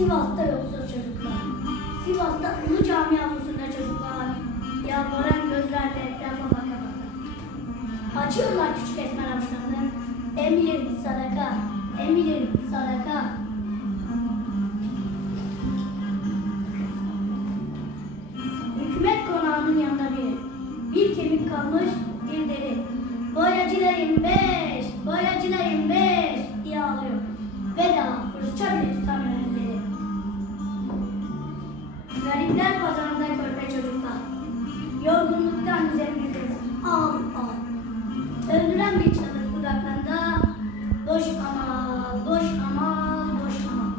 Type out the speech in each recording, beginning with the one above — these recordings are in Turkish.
Uluca'da, Ulu Cami avlusunda çocuklar yalvaran gözlerle etrafa baka baka. Açıyorlar küçük esmer avuçlarını. Emir sadaka, emir sadaka. Hükümet konağının yanında bir, bir kemik kalmış bir deri. Boyacılarım beş, boyacılarım Garipler pazarında körpe çocuklar. Yorgunluktan üzerine göz. Al al. Öldüren bir çadır dudaklarında. Boş amal, boş amal, boş amal.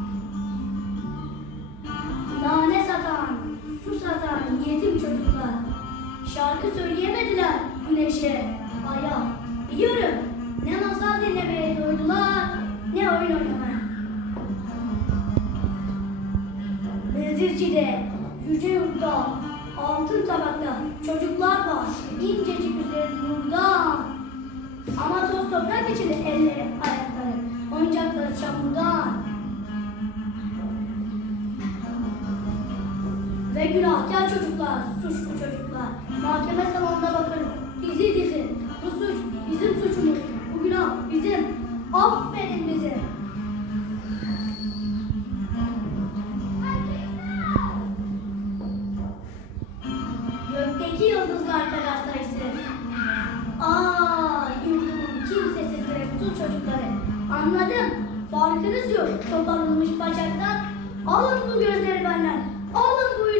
Nane satan, su satan yetim çocuklar. Şarkı söyleyemediler güneşe, aya. Biliyorum ne masal dinlemeye doydular, ne oyun oynamaya. Mezirci'de, yüce yurtta, altın tabakta çocuklar var. İncecik üzeri nurda. Ama toz toprak içinde elleri, ayakları, oyuncakları çamurdan. Ve günahkar çocuklar, suçlu çocuklar. çocukları. Anladım. Farkınız yok. Koparılmış bacaklar. Alın bu gözleri benden. Alın bu